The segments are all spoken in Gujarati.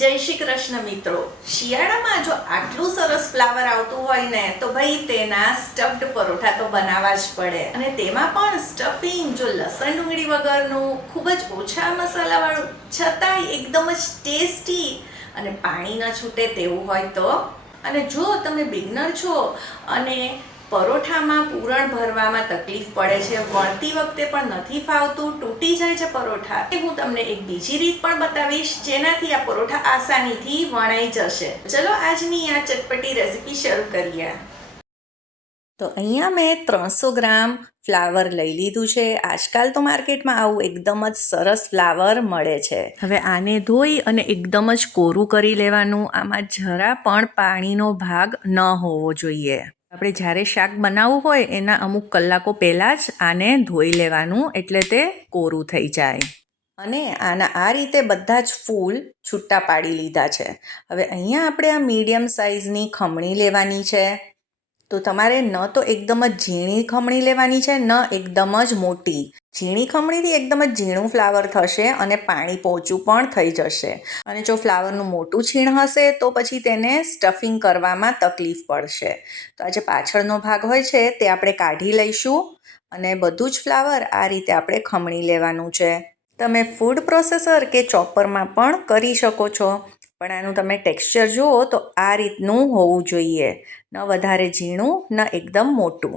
જય શ્રી કૃષ્ણ મિત્રો। શિયાળામાં જો આટલું સરસ ફ્લાવર આવતું હોય ને તો ભાઈ તેના સ્ટફ્ડ પરોઠા તો બનાવવા જ પડે, અને તેમાં પણ સ્ટફિંગ જો લસણ ડુંગળી વગરનું, ખૂબ જ ઓછા મસાલાવાળું, છતાંય એકદમ જ ટેસ્ટી અને પાણી ન છૂટે તેવું હોય તો। અને જો તમે બિગનર છો અને પરોઠામાં પૂરણ ભરવામાં તકલીફ પડે છે, વણતી વખતે પણ નથી ફાવતું, તૂટી જાય છે પરોઠા, હું તમને એક બીજી રીત પણ બતાવીશ જેનાથી આ પરોઠા આસાનીથી વણાઈ જશે। ચલો આજની આ ચટપટી રેસીપી શરૂ કરીએ। તો અહીંયા મેં 300 ગ્રામ ફ્લાવર લઈ લીધું છે। આજકાલ તો માર્કેટમાં આવું એકદમ જ સરસ ફ્લાવર મળે છે। હવે આને ધોઈ અને એકદમ જ કોરું કરી લેવાનું। આમાં જરા પણ પાણીનો ભાગ ન હોવો જોઈએ। આપણે જ્યારે શાક બનાવવું હોય એના અમુક કલાકો પહેલાં જ આને ધોઈ લેવાનું, એટલે તે કોરું થઈ જાય। અને આના આ રીતે બધા જ ફૂલ છૂટા પાડી લીધા છે। હવે અહીંયા આપણે આ મીડિયમ સાઇઝની ખમણી લેવાની છે। તો તમારે ન તો એકદમ જ ઝીણી ખમણી લેવાની છે, ન એકદમ જ મોટી। ઝીણી ખમણીથી એકદમ જ ઝીણું ફ્લાવર થશે અને પાણી પોચું પણ થઈ જશે। અને જો ફ્લાવરનું મોટું છીણ હશે તો પછી તેને સ્ટફિંગ કરવામાં તકલીફ પડશે। તો આ જે પાછળનો ભાગ હોય છે તે આપણે કાઢી લઈશું, અને બધું જ ફ્લાવર આ રીતે આપણે ખમણી લેવાનું છે। તમે ફૂડ પ્રોસેસર કે ચોપરમાં પણ કરી શકો છો, પણ આનું તમે ટેક્સચર જુઓ તો આ રીતનું હોવું જોઈએ, ન વધારે ઝીણું ન એકદમ મોટું।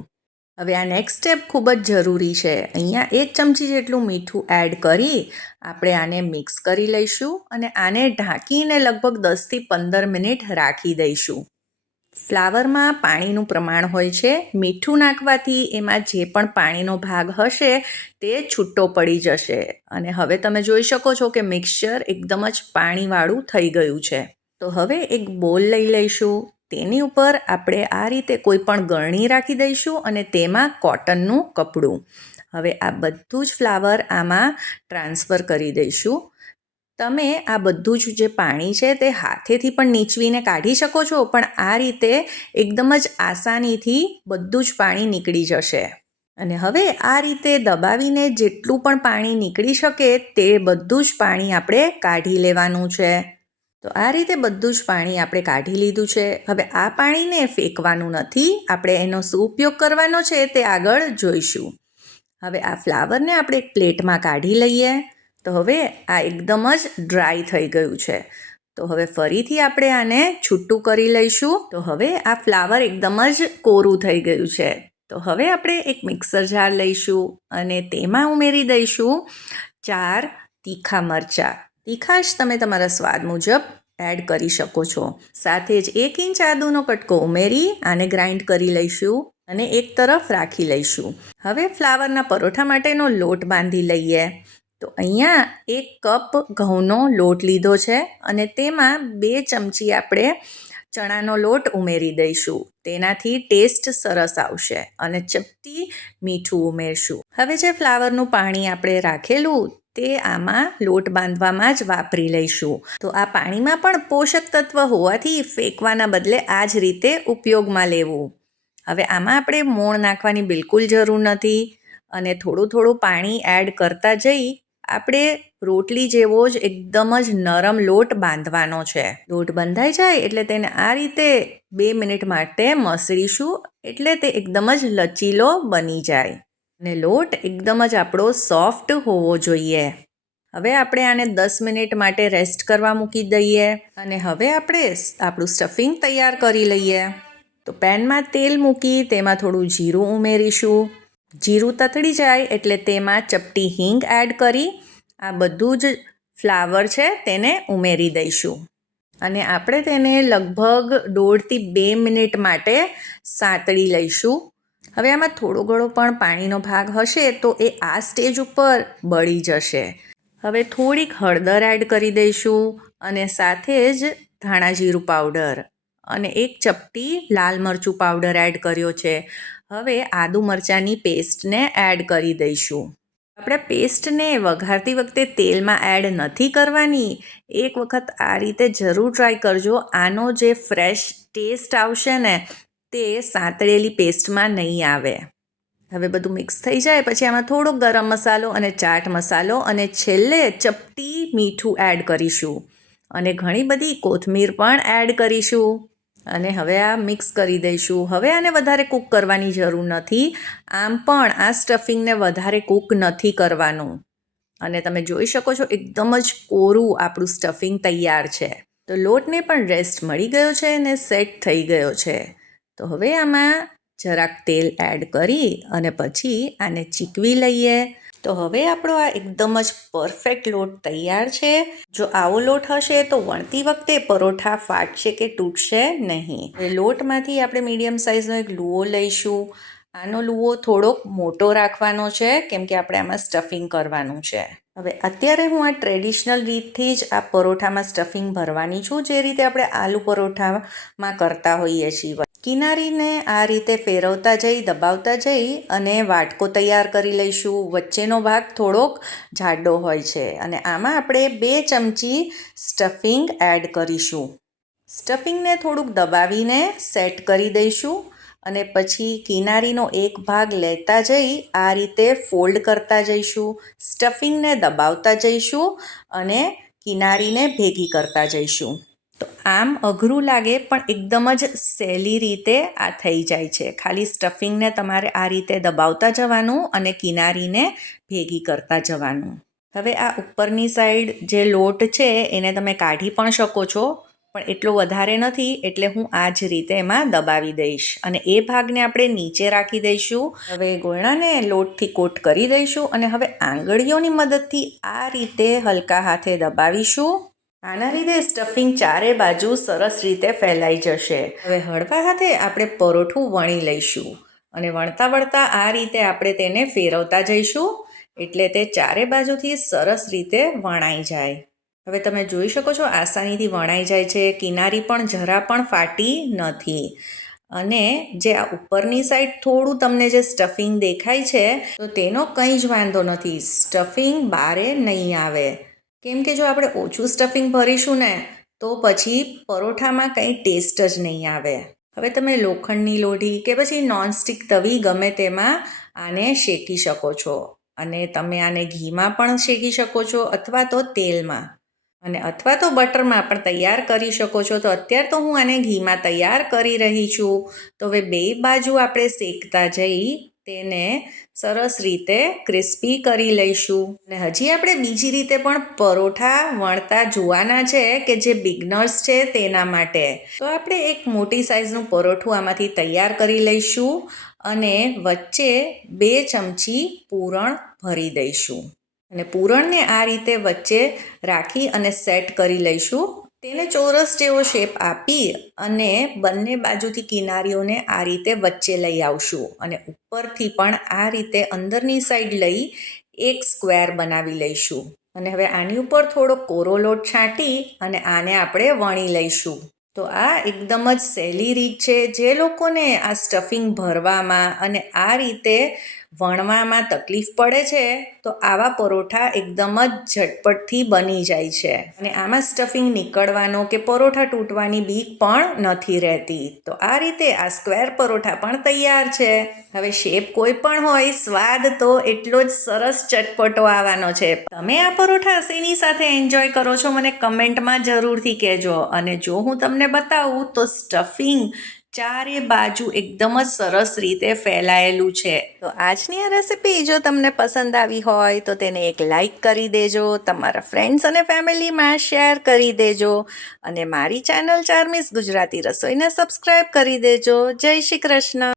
હવે આ નેક્સ્ટ સ્ટેપ ખૂબ જ જરૂરી છે। અહીંયા 1 ચમચી જેટલું મીઠું એડ કરી આપણે આને મિક્સ કરી લઈશું, અને આને ઢાંકીને લગભગ 10થી 15 મિનિટ રાખી દઈશું। ફ્લાવરમાં પાણીનું પ્રમાણ હોય છે, મીઠું નાખવાથી એમાં જે પણ પાણીનો ભાગ હશે તે છૂટો પડી જશે। અને હવે તમે જોઈ શકો છો કે મિક્સચર એકદમ જ પાણીવાળું થઈ ગયું છે। તો હવે એક બોલ લઈ લઈશું, તેની ઉપર આપણે આ રીતે કોઈ પણ ગળણી રાખી દઈશું અને તેમાં કોટનનું કપડું। હવે આ બધું જ ફ્લાવર આમાં ટ્રાન્સફર કરી દઈશું। તમે આ બધું જ જે પાણી છે તે હાથેથી પણ નીચવીને કાઢી શકો છો, પણ આ રીતે એકદમ જ આસાનીથી બધું જ પાણી નીકળી જશે। અને હવે આ રીતે દબાવીને જેટલું પણ પાણી નીકળી શકે તે બધું જ પાણી આપણે કાઢી લેવાનું છે। તો આ રીતે બધું જ પાણી આપણે કાઢી લીધું છે। હવે આ પાણીને ફેંકવાનું નથી, આપણે એનો શું ઉપયોગ કરવાનો છે તે આગળ જોઈશું। હવે આ ફ્લાવરને આપણે એક પ્લેટમાં કાઢી લઈએ। તો હવે આ એકદમ જ ડ્રાય થઈ ગયું છે। તો હવે ફરીથી આપણે આને છૂટું કરી લઈશું। તો હવે આ ફ્લાવર એકદમ જ કોરું થઈ ગયું છે। તો હવે આપણે એક મિક્સર જાર લઈશું અને તેમાં ઉમેરી દઈશું 4 તીખા મરચાં। તીખાશ તમે તમારા સ્વાદ મુજબ એડ કરી શકો છો। સાથે જ 1 ઇંચ આદુનો કટકો ઉમેરી આને ગ્રાઇન્ડ કરી લઈશું અને એક તરફ રાખી લઈશું। હવે ફ્લાવરના પરોઠા માટેનો લોટ બાંધી લઈએ। તો અહીંયા 1 કપ ઘઉંનો લોટ લીધો છે અને તેમાં 2 ચમચી આપણે ચણાનો લોટ ઉમેરી દઈશું। તેનાથી ટેસ્ટ સરસ આવશે, અને ચપટી મીઠું ઉમેરશું। હવે જે ફ્લાવરનું પાણી આપણે રાખેલું તે આમાં લોટ બાંધવામાં જ વાપરી લઈશું। તો આ પાણીમાં પણ પોષક તત્વ હોવાથી ફેંકવાના બદલે આ જ રીતે ઉપયોગમાં લેવું। હવે આમાં આપણે મોણ નાખવાની બિલકુલ જરૂર નથી, અને થોડું પાણી એડ કરતા જઈ આપણે રોટલી જેવો જ એકદમ જ નરમ લોટ બાંધવાનો છે। લોટ બંધાઈ જાય એટલે તેને આ રીતે 2 મિનિટ માટે મસળીશું, એટલે તે એકદમ જ લચીલો બની જાય, અને લોટ એકદમ જ આપણો સોફ્ટ હોવો જોઈએ। હવે આપણે આને 10 મિનિટ માટે રેસ્ટ કરવા મૂકી દઈએ, અને હવે આપણે આપણું સ્ટફિંગ તૈયાર કરી લઈએ। તો પેનમાં તેલ મૂકી તેમાં થોડું જીરું ઉમેરીશું। જીરું તતડી જાય એટલે તેમાં ચપટી હિંગ એડ કરી આ બધું જ ફ્લાવર છે તેને ઉમેરી દઈશું, અને આપણે તેને લગભગ 1.5 થી 2 મિનિટ માટે સાંતળી લઈશું। હવે આમાં થોડો ઘણો પણ પાણીનો ભાગ હશે તો એ આ સ્ટેજ ઉપર બળી જશે। હવે થોડીક હળદર એડ કરી દઈશું, અને સાથે જ ધાણા જીરું પાવડર અને 1 ચપટી લાલ મરચું પાવડર એડ કર્યો છે। હવે આદુ મરચાંની પેસ્ટને એડ કરી દઈશું। આપણે પેસ્ટને વઘારતી વખતે તેલમાં એડ નથી કરવાની, એક વખત આ રીતે જરૂર ટ્રાય કરજો। આનો જે ફ્રેશ ટેસ્ટ આવશે ને તે સાંતળેલી પેસ્ટમાં નહીં આવે। હવે બધું મિક્સ થઈ જાય પછી આમાં થોડો ગરમ મસાલો અને ચાટ મસાલો અને છેલ્લે ચપટી મીઠું એડ કરીશું, અને ઘણી બધી કોથમીર પણ એડ કરીશું. અને હવે આ મિક્સ કરી દઈશું. હવે આને વધારે કૂક કરવાની જરૂર નથી. આમ પણ આ સ્ટફિંગને વધારે કૂક નથી કરવાનું. અને તમે જોઈ શકો છો એકદમ જ કોરું આપણું સ્ટફિંગ તૈયાર છે. તો લોટને પણ રેસ્ટ મળી ગયો છે અને સેટ થઈ ગયો છે. તો હવે આમાં જરાક તેલ એડ કરી અને પછી આને ચીકવી લઈએ. તો હવે આપણો આ એકદમ જ પરફેક્ટ લોટ તૈયાર છે. જો આવો લોટ હશે તો વણતી વખતે પરોઠા ફાટશે કે તૂટશે નહીં. હવે લોટમાંથી આપણે મીડિયમ સાઇઝનો એક લુઓ લઈશું. આનો લુઓ થોડોક મોટો રાખવાનો છે કેમ કે આપણે આમાં સ્ટફિંગ કરવાનું છે. હવે અત્યારે હું આ ટ્રેડિશનલ રીતથી જ આ પરોઠામાં સ્ટફિંગ ભરવાની છું, જે રીતે આપણે આલુ પરોઠામાં કરતા હોઈએ છીએ. કિનારીને આ રીતે ફેરવતા જઈ, દબાવતા જઈ અને વાટકો તૈયાર કરી લઈશું. વચ્ચેનો ભાગ થોડોક જાડો હોય છે અને આમાં આપણે 2 ચમચી સ્ટફિંગ એડ કરીશું. સ્ટફિંગને થોડુંક દબાવીને સેટ કરી દઈશું અને પછી કિનારીનો એક ભાગ લેતા જઈ આ રીતે ફોલ્ડ કરતા જઈશું. સ્ટફિંગને દબાવતા જઈશું અને કિનારીને ભેગી કરતા જઈશું. તો આમ અઘરું લાગે પણ એકદમ જ સહેલી રીતે આ થઈ જાય છે. ખાલી સ્ટફિંગને તમારે આ રીતે દબાવતા જવાનું અને કિનારીને ભેગી કરતા જવાનું. હવે આ ઉપરની સાઈડ જે લોટ છે એને તમે કાઢી પણ શકો છો, પણ એટલો વધારે નથી એટલે હું આ જ રીતે એમાં દબાવી દઈશ અને એ ભાગને આપણે નીચે રાખી દઈશું. હવે ગોળાને લોટથી કોટ કરી દઈશું અને હવે આંગળીઓની મદદથી આ રીતે હલકા હાથે દબાવીશું. આના લીધે સ્ટફિંગ ચારે બાજુ સરસ રીતે ફેલાઈ જશે. હવે હળવા હાથે આપણે પરોઠું વણી લઈશું અને વણતા વળતા આ રીતે આપણે તેને ફેરવતા જઈશું એટલે તે ચારે બાજુથી સરસ રીતે વણાઈ જાય. હવે તમે જોઈ શકો છો આસાનીથી વણાઈ જાય છે. કિનારી પણ જરા પણ ફાટી નથી. અને જે આ ઉપરની સાઈડ થોડું તમને જે સ્ટફિંગ દેખાય છે તો તેનો કંઈ જ વાંધો નથી. સ્ટફિંગ બારે નહીં આવે. કેમ કે જો આપણે ઓછું સ્ટફિંગ ભરીશું ને તો પછી પરોઠામાં કંઈ ટેસ્ટ જ નહીં આવે. હવે તમે લોખંડની લોઢી કે પછી નોનસ્ટિક તવી ગમે તેમાં આને શેકી શકો છો અને તમે આને ઘીમાં પણ શેકી શકો છો અથવા તો તેલમાં અને અથવા તો બટરમાં પણ તૈયાર કરી શકો છો. તો અત્યારે તો હું આને ઘીમાં તૈયાર કરી રહી છું. તો હવે 2 બાજુ આપણે શેકતા જઈ તેને સરસ રીતે ક્રિસ્પી કરી લઈશું. અને હજી આપણે બીજી રીતે પણ પરોઠા વણતા જોવાના છે કે જે બિગનર્સ છે તેના માટે. તો આપણે એક મોટી સાઇઝનું પરોઠું આમાંથી તૈયાર કરી લઈશું અને વચ્ચે 2 ચમચી પૂરણ ભરી દઈશું અને પૂરણને આ રીતે વચ્ચે રાખી અને સેટ કરી લઈશું. તેને ચોરસ જેવો શેપ આપી અને બંને બાજુથી કિનારીઓને આ રીતે વચ્ચે લઈ આવશું અને ઉપરથી પણ આ રીતે અંદરની સાઈડ લઈ એક સ્ક્વેર બનાવી લઈશું. અને હવે આની ઉપર થોડો કોરો લોટ છાંટી અને આને આપણે વણી લઈશું. તો આ એકદમ જ સહેલી રીત છે. જે લોકોને આ સ્ટફિંગ ભરવામાં અને આ રીતે વણવામાં તકલીફ પડે છે તો આવા પરોઠા એકદમ જ ઝટપટથી બની જાય છે અને આમાં સ્ટફિંગ નીકળવાનો કે પરોઠા તૂટવાની બીક પણ નથી રહેતી. તો આ રીતે આ સ્ક્વેર પરોઠા પણ તૈયાર છે. હવે શેપ કોઈ પણ હોય, સ્વાદ તો એટલો જ સરસ ચટપટો આવવાનો છે. તમે આ પરોઠા શેની સાથે એન્જોય કરો છો મને કમેન્ટમાં જરૂરથી કહેજો. અને જો હું તમને બતાવું તો સ્ટફિંગ ચારે બાજુ એકદમ જ સરસ રીતે ફેલાયેલું છે. તો આજની આ રેસિપી જો તમને પસંદ આવી હોય તો તેને એક લાઈક કરી દેજો, તમારા ફ્રેન્ડ્સ અને ફેમિલીમાં શેર કરી દેજો અને મારી ચેનલ ચાર્મિસ ગુજરાતી રસોઈને સબસ્ક્રાઈબ કરી દેજો. જય શ્રી કૃષ્ણ.